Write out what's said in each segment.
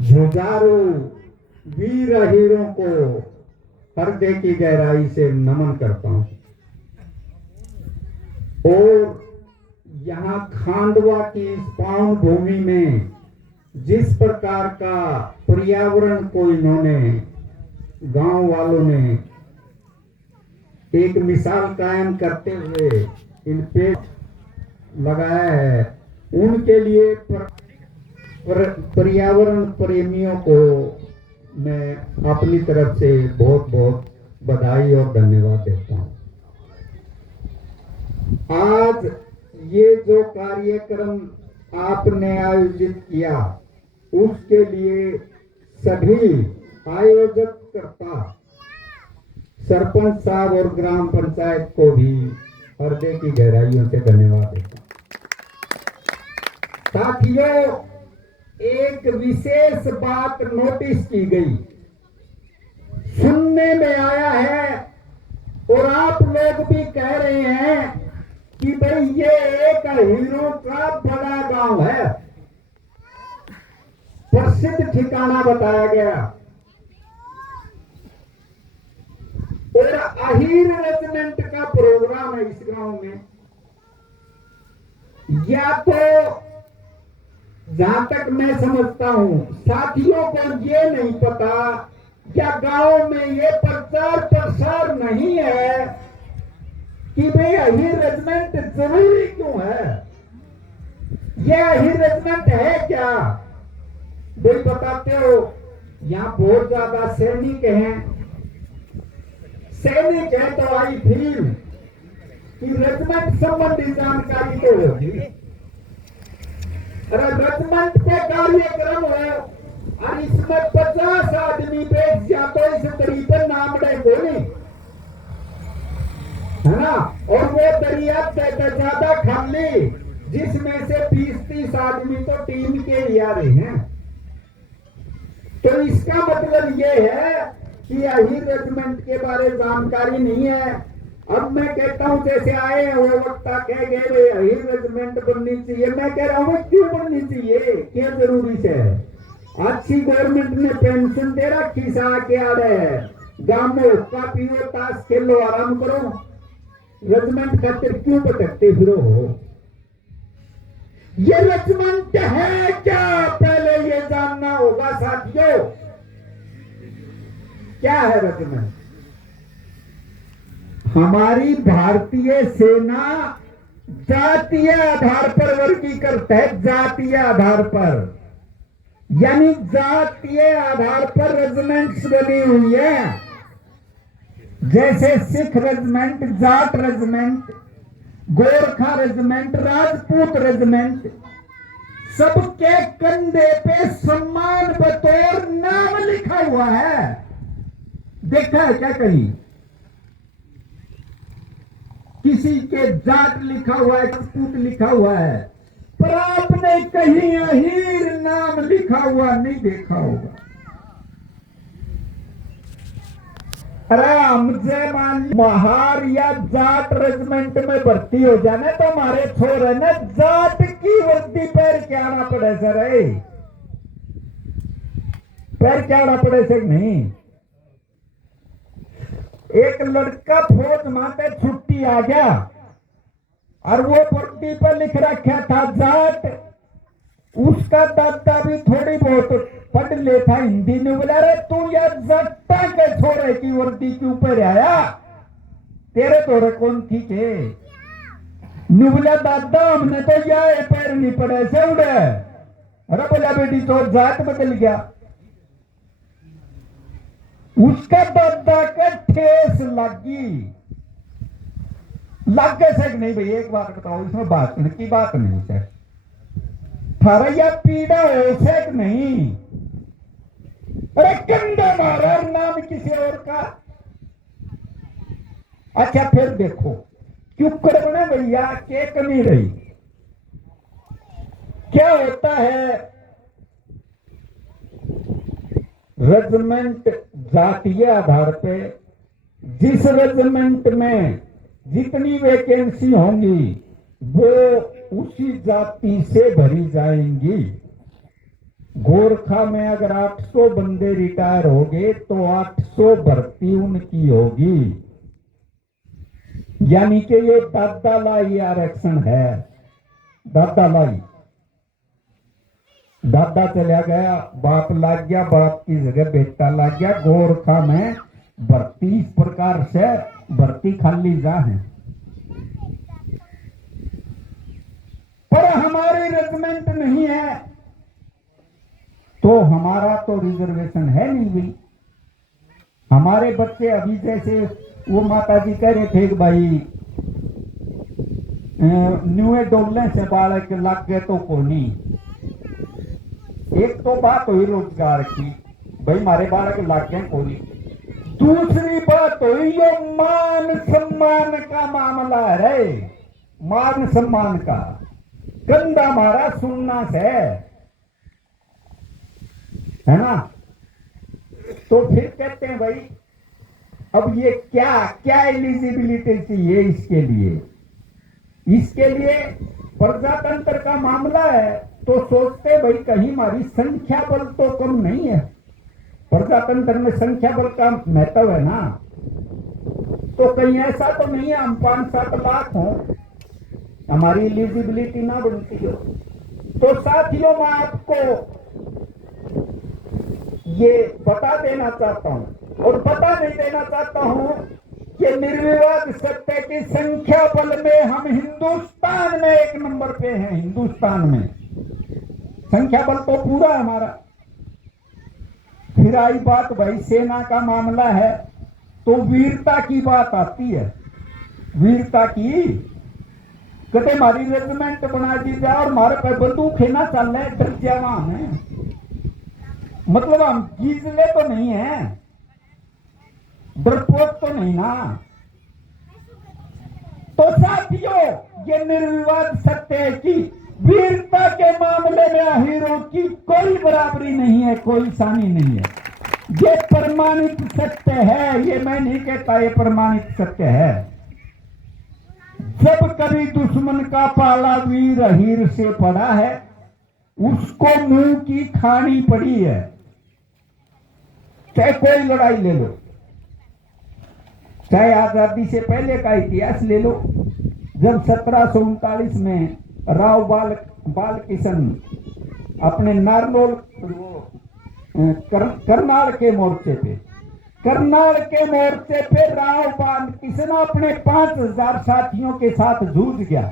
जुझारू वीर हीरों को पर्दे की गहराई से नमन करता हूं। और यहाँ खांडवा की इस पावन भूमि में जिस प्रकार का पर्यावरण को इन्होंने गांव वालों ने एक मिसाल कायम करते हुए इन पे लगाया है, उनके लिए पर्यावरण प्रेमियों को मैं अपनी तरफ से बहुत बहुत बधाई और धन्यवाद देता हूं। आज ये जो कार्यक्रम आपने आयोजित किया उसके लिए सभी आयोजककर्ता सरपंच साहब और ग्राम पंचायत को भी हृदय की गहराइयों से धन्यवाद देता हूं। साथियों, एक विशेष बात नोटिस की गई, सुनने में आया है और आप लोग भी कह रहे हैं कि भाई ये एक हीरो का बड़ा गांव है, प्रसिद्ध ठिकाना बताया गया। और अहीर रेजिमेंट का प्रोग्राम है इस गांव में। या तो जहां तक मैं समझता हूं, साथियों को ये नहीं पता क्या गांव में ये प्रचार प्रसार नहीं है कि भाई अहीर रेजिमेंट जरूरी क्यों है, ये अहीर रेजिमेंट है क्या। भाई बताते हो यहां बहुत ज्यादा सैनिक हैं, सैनिक है तो आई फील कि रेजिमेंट संबंधी जानकारी तो होगी। अरे रेजिमेंट पे कार्यक्रम है और इसमें 50 आदमी बैठ जा तो इस तरीके नाम डे बोली है ना, और वो दरिया ज्यादा खाली जिसमें से 20-30 आदमी तो टीम के ही आ रहे हैं। तो इसका मतलब ये है कि अहीर रेजिमेंट के बारे जानकारी नहीं है। अब मैं कहता हूं जैसे आए वो वक्ता कह गए अहीर रेजिमेंट बननी चाहिए, मैं कह रहा हूं क्यों बननी चाहिए, क्या जरूरी है। अच्छी गवर्नमेंट ने पेंशन दे रखी, सा के आ रहे हैं गांव में हुक्का पियो, ताश खेलो, आराम करो, रेजिमेंट खातिर क्यों भटकते फिरो हो। ये रेजिमेंट है क्या, पहले ये जानना होगा साथियों, क्या है रेजिमेंट। हमारी भारतीय सेना जातीय आधार पर वर्गीकृत है, जातीय आधार पर, यानी जातीय आधार पर रेजिमेंट्स बनी हुई है। जैसे Sikh regiment, Jat regiment, Gorkha regiment, Rajput regiment, सबके कंधे पे सम्मान बतौर नाम लिखा हुआ है। देखा है क्या कहीं किसी के जाट लिखा हुआ है, राजपूत लिखा हुआ है, पर आपने कहीं अहीर नाम लिखा हुआ नहीं देखा होगा। राम जय मान महार या जाट रेजिमेंट में भर्ती हो जाने तो हमारे छोरे ने जाट की वर्दी पैर के आना पड़े सर, पैर के आना पड़े से नहीं। एक लड़का फौज माते छुट्टी आ गया और वो वर्दी पर लिख रखा था जाट, उसका दादा भी थोड़ी बहुत पढ़ लेता हिंदी में, बोला रे तू यार जट्टा के छोरे की वर्दी क्यों पर आया, तेरे तोरे कौन थी के। बोला दादा हमने तो यह पैर नहीं पड़े से उड़े। अरे बोला बेटी तो जाट बदल गया। उसका दादा का ठेस लग गए से नहीं। भाई एक बात बताओ, इसमें बात की बात नहीं है, थारा या पीड़ा हो से नहीं। अरे कंधा मारा नाम किसी और का। अच्छा फिर देखो क्यों करना भैया, के कमी रही। क्या होता है रेजिमेंट जातीय आधार पे, जिस रेजिमेंट में जितनी वैकेंसी होंगी वो उसी जाति से भरी जाएंगी। गोरखा में अगर 800 बंदे रिटायर हो गए तो 800 भर्ती उनकी होगी, यानी कि ये दादा लाई आरक्षण है। दादा लाई, दादा चला गया, बाप लग गया, बाप की जगह बेटा लग गया, गोरखा में भर्ती इस प्रकार से भर्ती खाली जा है। पर हमारी रेजिमेंट नहीं है तो हमारा तो रिजर्वेशन है नहीं भाई। हमारे बच्चे अभी जैसे वो माता जी कह रहे थे कि भाई न्यूए डोलने से बालक लग गए तो को नहीं। एक तो बात हुई रोजगार की, भाई हमारे बालक लग गए को नहीं। दूसरी बात हुई ये मान सम्मान का मामला है। मान सम्मान का गंदा हमारा सुनना से है ना। तो फिर कहते हैं भाई अब ये क्या क्या एलिजिबिलिटी चाहिए इसके लिए। इसके लिए प्रजातंत्र का मामला है तो सोचते भाई कहीं हमारी संख्या बल तो कम नहीं है। प्रजातंत्र में संख्या बल का महत्व है ना, तो कहीं ऐसा तो नहीं है हम 5-7 लाख हो हमारी एलिजिबिलिटी ना बनती हो। तो साथियों मैं आपको ये बता देना चाहता हूं और बता नहीं देना चाहता हूं कि निर्विवाद सत्य की संख्या बल में हम हिंदुस्तान में 1 नंबर पे हैं। हिंदुस्तान में संख्या बल तो पूरा है हमारा। फिर आई बात भाई सेना का मामला है तो वीरता की बात आती है। वीरता की कहते हमारी रेजिमेंट बना दी जाए और हमारे पे बंदूक है ना चल रहे डर जवान है, मतलब हम गीजले तो नहीं है, डरपोक तो नहीं ना। तो साथियों ये निर्विवाद सत्य है कि वीरता के मामले में हीरो की कोई बराबरी नहीं है, कोई सानी नहीं है। ये प्रमाणित सत्य है, ये मैं नहीं कहता, ये प्रमाणित सत्य है। जब कभी दुश्मन का पाला वीर हीर से पड़ा है उसको मुंह की खानी पड़ी है। चाहे कोई लड़ाई ले लो, चाहे आजादी से पहले का इतिहास ले लो। जब 1739 में राव बाल किशन अपने नारनौल करनाल के मोर्चे पे राव बाल किशन अपने 5000 साथियों के साथ जूझ गया।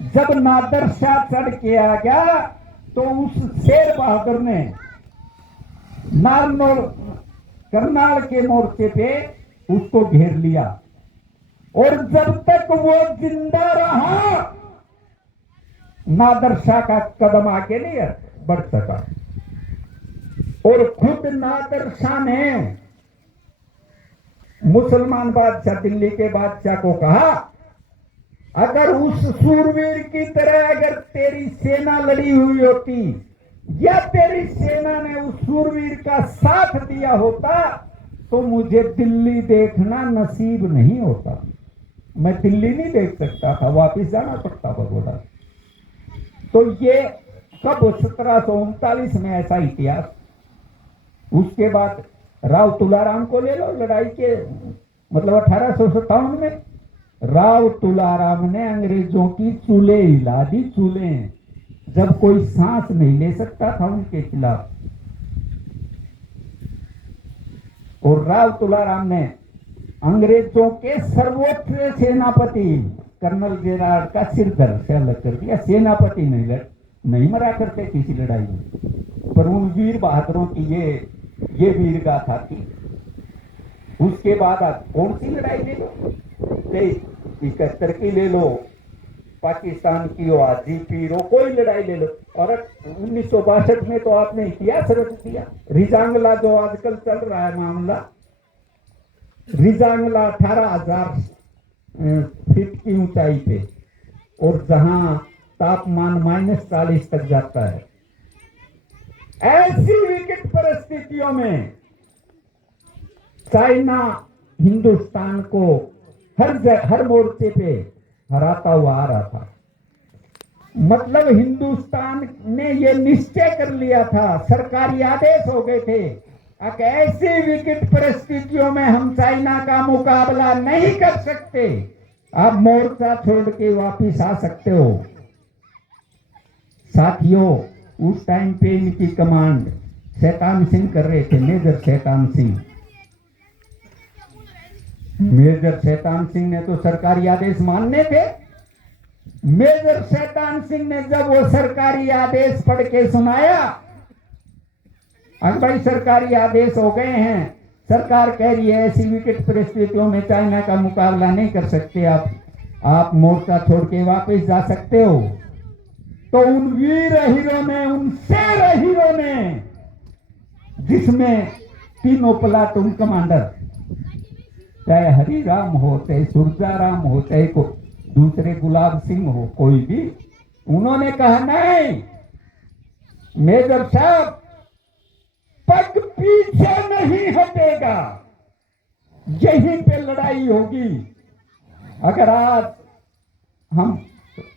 जब नादर शाह चढ़ के आ गया तो उस शेर बहादुर ने नारनौल करनाल के मोर्चे पे उसको घेर लिया और जब तक वो जिंदा रहा नादर शाह का कदम आगे नहीं बढ़ सका। और खुद नादर शाह ने मुसलमान बादशाह दिल्ली के बादशाह को कहा अगर उस सूरवीर की तरह अगर तेरी सेना लड़ी हुई होती या तेरी सेना ने उस सूरवीर का साथ दिया होता तो मुझे दिल्ली देखना नसीब नहीं होता। मैं दिल्ली नहीं देख सकता था, वापिस जाना पड़ता बड़ौदा। तो ये कब 1739 में ऐसा इतिहास। उसके बाद राव तुलाराम को ले लो, लड़ाई के मतलब 1857 में राव तुलाराम ने अंग्रेजों की चूल्हे हिला दी। चूल्हे जब कोई सांस नहीं ले सकता था उनके खिलाफ। और राव तुलाराम ने अंग्रेजों के सर्वोच्च सेनापति कर्नल जेरार्ड का सिर धड़ से अलग कर दिया। सेनापति नहीं मरा करते किसी लड़ाई में, पर उन वीर बहादुरों की ये वीर गाथा थी। उसके बाद आप कौन सी लड़ाई ले लो, 71 की ले लो, पाकिस्तान की हो, हाजी पीर हो, कोई लड़ाई ले लो। और 1962 में तो आपने इतिहास रच दिया। रिजांगला जो आजकल चल रहा है मामला, रिजांगला 18,000 फीट की ऊंचाई पे और जहां तापमान -40 तक जाता है। ऐसी विकट परिस्थितियों में चाइना हिंदुस्तान को हर मोर्चे पे हराता हुआ आ रहा था। मतलब हिंदुस्तान ने ये निश्चय कर लिया था, सरकारी आदेश हो गए थे, अब ऐसी विकट परिस्थितियों में हम चाइना का मुकाबला नहीं कर सकते, आप मोर्चा छोड़ के वापिस आ सकते हो। साथियों, उस टाइम पे इनकी कमांड शैतान सिंह कर रहे थे, मेजर शैतान सिंह। मेजर शैतान सिंह ने तो सरकारी आदेश मानने थे। मेजर शैतान सिंह ने जब वो सरकारी आदेश पढ़ के सुनाया, अब भाई सरकारी आदेश हो गए हैं, सरकार कह रही है ऐसी विकट परिस्थितियों में चाइना का मुकाबला नहीं कर सकते आप मोर्चा छोड़ के वापस जा सकते हो। तो उन वीर हीरो ने, उन शेर हीरो ने, जिसमें तीनों प्लाटून कमांडर, चाहे हरिराम हो, चाहे सुरजाराम हो, चाहे को दूसरे गुलाब सिंह हो, कोई भी, उन्होंने कहा नहीं मेजर साहब, पग पीछे नहीं हटेगा, यहीं पे लड़ाई होगी। अगर आज हम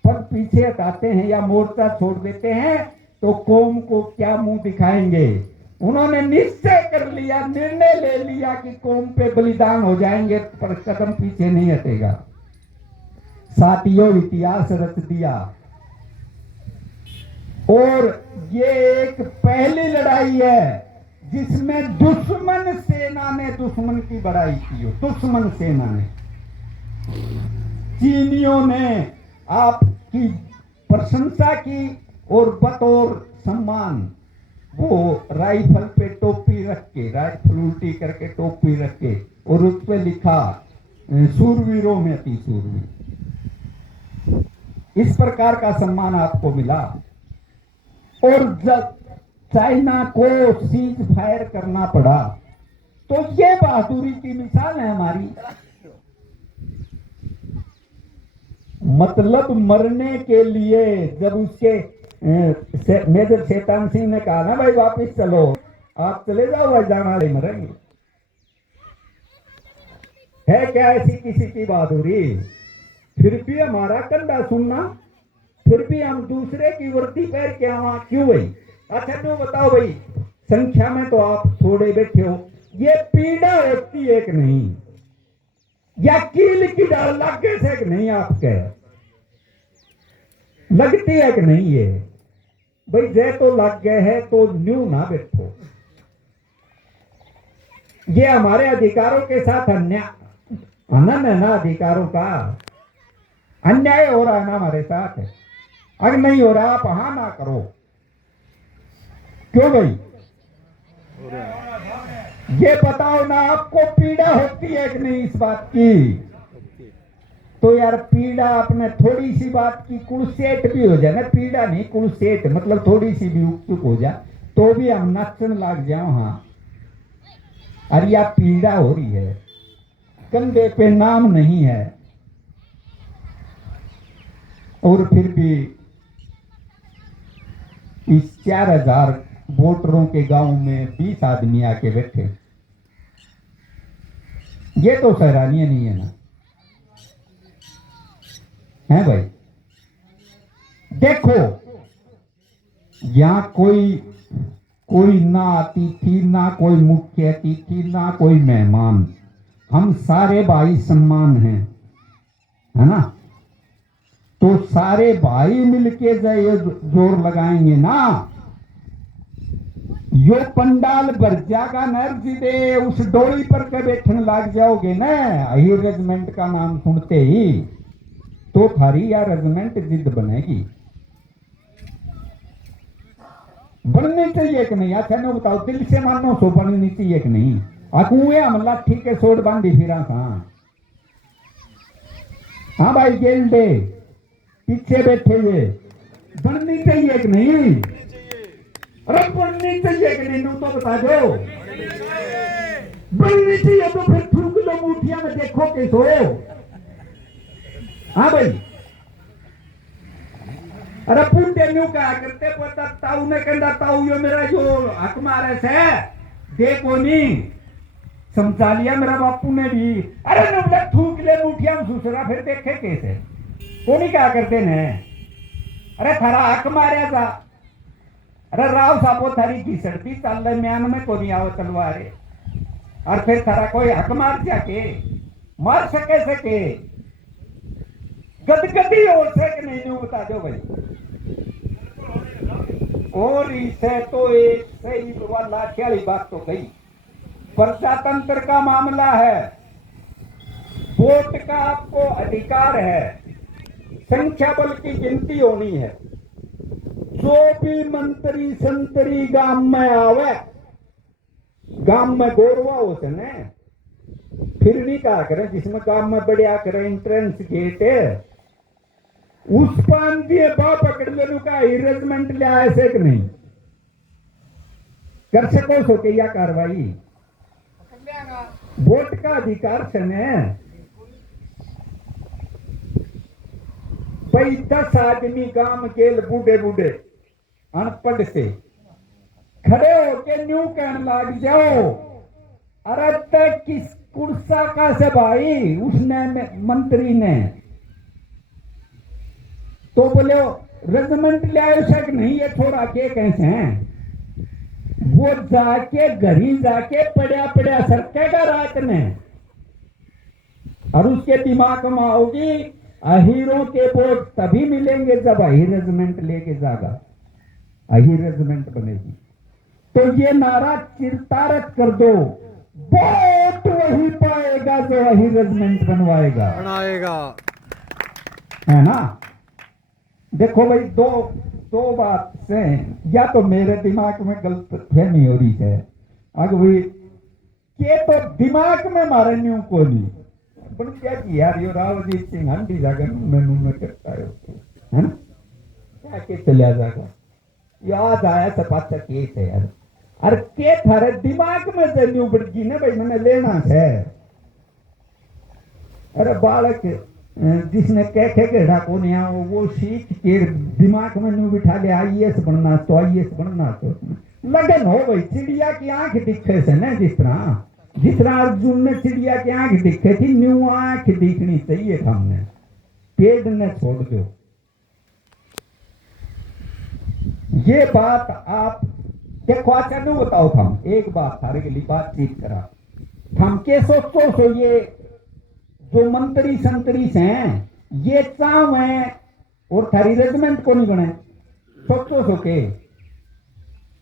पग पीछे हटाते हैं या मोर्चा छोड़ देते हैं तो कौम को क्या मुंह दिखाएंगे। उन्होंने निश्चय कर लिया, निर्णय ले लिया कि कौम पे बलिदान हो जाएंगे, पर कदम पीछे नहीं हटेगा। साथियों, इतिहास रच दिया। और ये एक पहली लड़ाई है जिसमें दुश्मन सेना ने दुश्मन की बड़ाई की हो। दुश्मन सेना ने, चीनियों ने आपकी प्रशंसा की और बतौर सम्मान वो राइफल पे टोपी रख के, राइफल उल्टी करके टोपी रख के, और उस पे लिखा सूरवीरों में अति सूरवीर। इस प्रकार का सम्मान आपको मिला। और जब चाइना को सीज फायर करना पड़ा तो ये बहादुरी की मिसाल है हमारी। मतलब मरने के लिए जब उसके मेजर शैतान सिंह ने कहा ना भाई वापस चलो, आप चले जाओ, भाई जाना नहीं, मरेंगे। है क्या ऐसी किसी की बहादुरी? फिर भी हमारा कंधा सुनना, फिर भी हम दूसरे की वर्दी पहन के आवा क्यों भाई? अच्छा तो बताओ भाई, संख्या में तो आप थोड़े बैठे हो, ये पीड़ा होती है कि नहीं? या कील की डाल लगे से कि नहीं? आपके लगती है कि नहीं? ये भाई जे तो लग गए है तो न्यू ना बैठो। ये हमारे अधिकारों के साथ अन्याय, अनन है ना, अधिकारों का अन्याय हो रहा है ना हमारे साथ। अगर नहीं हो रहा आप हाँ ना करो, क्यों भाई? ये बताओ ना, आपको पीड़ा होती है कि नहीं इस बात की? तो यार पीड़ा अपने थोड़ी सी बात की कुलसेट भी हो जाए ना, पीड़ा नहीं कुलसेट, मतलब थोड़ी सी भी उत्सुक हो जाए तो भी हम नाचन लग जाओ। हाँ, अरे यार पीड़ा हो रही है, कंधे पे नाम नहीं है, और फिर भी इस 4000 वोटरों के गांव में 20 आदमी आके बैठे। ये तो सराहनीय नहीं है ना, है भाई? देखो, यहां कोई ना अतिथि, ना कोई मुख्य अतिथि, ना कोई मेहमान, हम सारे भाई सम्मान हैं, है ना? तो सारे भाई मिलके जोर लगाएंगे ना, यो पंडाल भर जाएगा नर्जी दे, उस डोली पर के बैठने लग जाओगे ना ही रेजिमेंट का नाम सुनते ही, तो थारी या रेजिमेंट जिद बनेगी। बननी चाहिए कि नहीं? अच्छा मैं बताओ, दिल से मानो सो बननी चाहिए कि नहीं? अकुए हम लाठी के सोट बांधी फिरा था। हाँ भाई जेल दे पीछे बैठे हुए, बननी चाहिए कि नहीं? अरे बननी चाहिए कि नहीं? तो बता दो। बननी चाहिए तो फिर थूक लो मुठिया में, देखो कैसो। हाँ भाई, अरे पुंडे न्यू कहा करते पता ताऊ ने कहता ताऊ यो मेरा जो हक मारे से देखो नहीं समझा लिया मेरा बापू ने भी। अरे न थूक ले मुठिया में सुसरा, फिर देखे कैसे? को नहीं क्या करते ने? अरे थारा हक मारिया था। अरे राव साहब थारी घिसड़ती चल रहे म्यान में को नहीं आओ तलवार और फिर थारा कोई हक मार जाके मार सके गदगदी हो सके नहीं न्यू बता दो भाई। और इसे तो एक सही वाला वाली बात तो गई। प्रजातंत्र का मामला है, वोट का आपको अधिकार है, संख्या बल की गिनती होनी है। जो भी मंत्री संतरी गांव में आवे, गांव में गोरवा होते न फिर नहीं कहा करें, जिसमें गांव में बढ़िया करें एंट्रेंस गेट है उस पान दिए बा पकड़ ले का हिरेजमेंट ले आए से कि नहीं कर सको सो के या कार्रवाई वोट का अधिकार से भाई 10 आदमी गांव के बूढ़े बूढ़े अनपढ़ से खड़े होके न्यू कहने लग जाओ, अरे तक किस कुर्सा का से भाई उसने मंत्री ने तो बोले रेजिमेंट ले आयो शक नहीं ये छोड़ा के कैसे हैं। वो जाके घरी जाके पड़ा पड़ा सरकेगा रात में और उसके दिमाग में आओगी अहीरों के वोट तभी मिलेंगे जब अहीर रेजिमेंट लेके जागा, अहीर रेजिमेंट बनेगी। तो ये नारा चिरतारक कर दो, वोट वही पाएगा जो अहीर रेजिमेंट बनाएगा है ना। देखो भाई दो बात से या तो मेरे दिमाग में गलत फहमी हो रही है आगे भाई के तो दिमाग में मारे न्यू को नहीं बन क्या कि यार यो रावजीत सिंह हंडी जाकर मैनू में करता है ना क्या के चलिया जाएगा याद आया सपाचा केस है यार। अरे के थारे दिमाग में से न्यू बढ़ गई ना भाई मैंने लेना है। अरे बालक जिसने कैखे घेड़ा को नहीं आ वो सीख के दिमाग में न्यू बिठा ले आईएएस बनना तो आईएएस बनना तो लगन हो गई। चिड़िया की आंख दिखे से ना जिस तरह अर्जुन ने चिड़िया की आंख दिखे थी न्यू आंख दिखनी चाहिए हमने, पेड़ ने छोड़ दो। ये बात आप देखो अच्छा नहीं बताओ हम एक बात थारे के लिए बातचीत करा हम के सोचो ये जो मंत्री संतरी हैं ये चाव है और थारी रेजिमेंट को नहीं बने सोचो सो के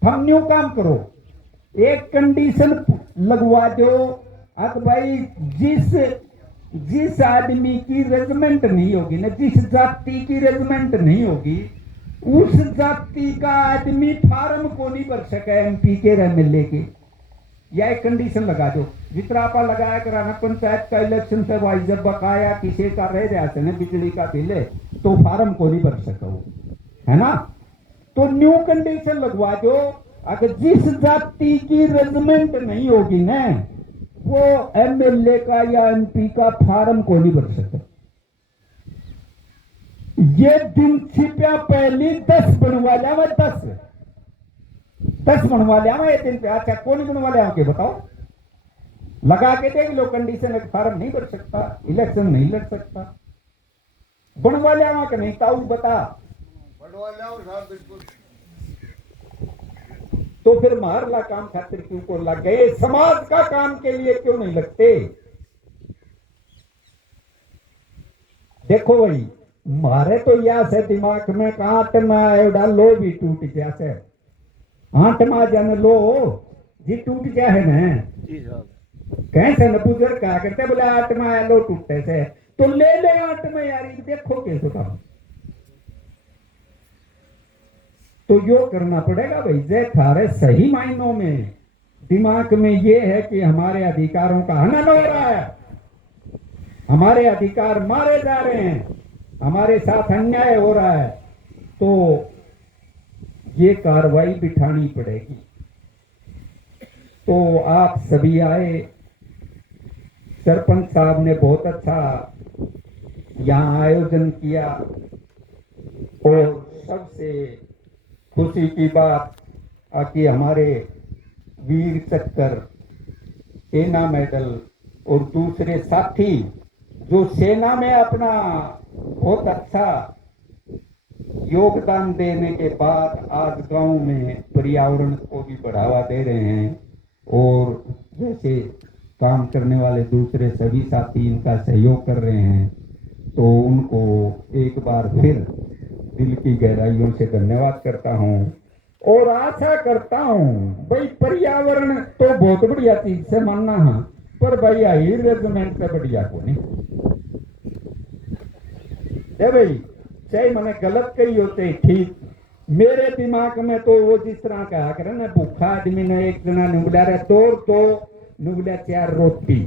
हम न्यू काम करो एक कंडीशन लगवा दो अब भाई जिस आदमी की रेजिमेंट नहीं होगी ना जिस जाति की रेजिमेंट नहीं होगी उस जाति का आदमी फार्म को नहीं भर सके एमपी के एमएलए के या एक कंडीशन लगा दो जितना आप लगाया कराना पंचायत का इलेक्शन से भाई जब बकाया किसी का रह जाते ना बिजली का बिल तो फार्म को नहीं भर सको है ना। तो न्यू कंडीशन लगवा दो अगर जिस जाति की रेजिमेंट नहीं होगी ना वो एमएलए का या एमपी का फार्म को नहीं भर सकता। ये दिन छिपया पहली 10 बनवा लिया मैं 10 बनवा लिया मैं ये दिन पे अच्छा कौन बनवा लिया के बताओ लगा के देख लो कंडीशन फार्म नहीं भर सकता इलेक्शन नहीं लड़ सकता बनवा लिया कि नहीं ताऊ बता बनवा लिया बिल्कुल। तो फिर मारला काम खातिर क्यों को लग गए समाज का काम के लिए क्यों नहीं लगते। देखो भाई मारे तो यह से दिमाग में कांट में डालो भी टूट गया से आंट में जन लो जी टूट गया है ना कैसे न बुजुर्ग कहा करते बोले आंट में लो टूटते से तो ले ले आंट में यार देखो कैसे काम तो यो करना पड़ेगा भाई जे थारे सही मायनों में दिमाग में ये है कि हमारे अधिकारों का हनन हो रहा है हमारे अधिकार मारे जा रहे हैं हमारे साथ अन्याय हो रहा है तो ये कार्रवाई बिठानी पड़ेगी। तो आप सभी आए सरपंच साहब ने बहुत अच्छा यहाँ आयोजन किया और सबसे खुशी की बात कि हमारे वीर चक्कर सेना मेडल और दूसरे साथी जो सेना में अपना बहुत अच्छा योगदान देने के बाद आज गांव में पर्यावरण को भी बढ़ावा दे रहे हैं और जैसे काम करने वाले दूसरे सभी साथी इनका सहयोग कर रहे हैं, तो उनको एक बार फिर दिल की गहराइयों से धन्यवाद करता हूं और आशा करता हूं भाई पर्यावरण तो बहुत बढ़िया चीज से मानना है, पर भाई आई रेजिमेंट से बढ़िया को नहीं है भाई। चाहे मैंने गलत कही होते ठीक, मेरे दिमाग में तो वो जिस तरह कहा करे ना, भूखा आदमी ने एक जना नुगड़ा रहा तो नुगड़ा 4 रोटी,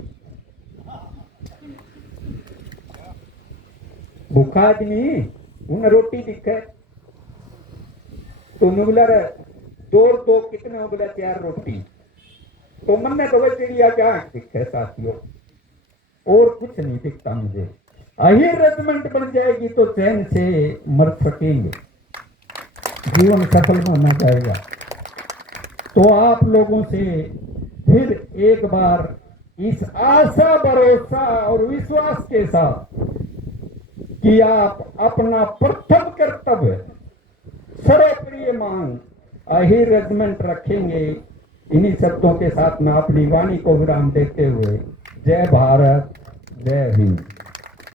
भूखा आदमी उन्हें रोटी दिखे तो नुगला तो कितने उगला 4 रोटी, तो मन में तो चिड़िया क्या दिखे साथियों, और कुछ नहीं दिखता मुझे। अही रेजिमेंट बन जाएगी तो चैन से मर सकेंगे, जीवन सफल माना जाएगा। तो आप लोगों से फिर एक बार इस आशा भरोसा और विश्वास के साथ कि आप अपना प्रथम कर्तव्य सर्वप्रिय मांग अही रेजिमेंट रखेंगे, इन्हीं शब्दों के साथ मैं अपनी वाणी को विराम देते हुए जय भारत जय हिंद।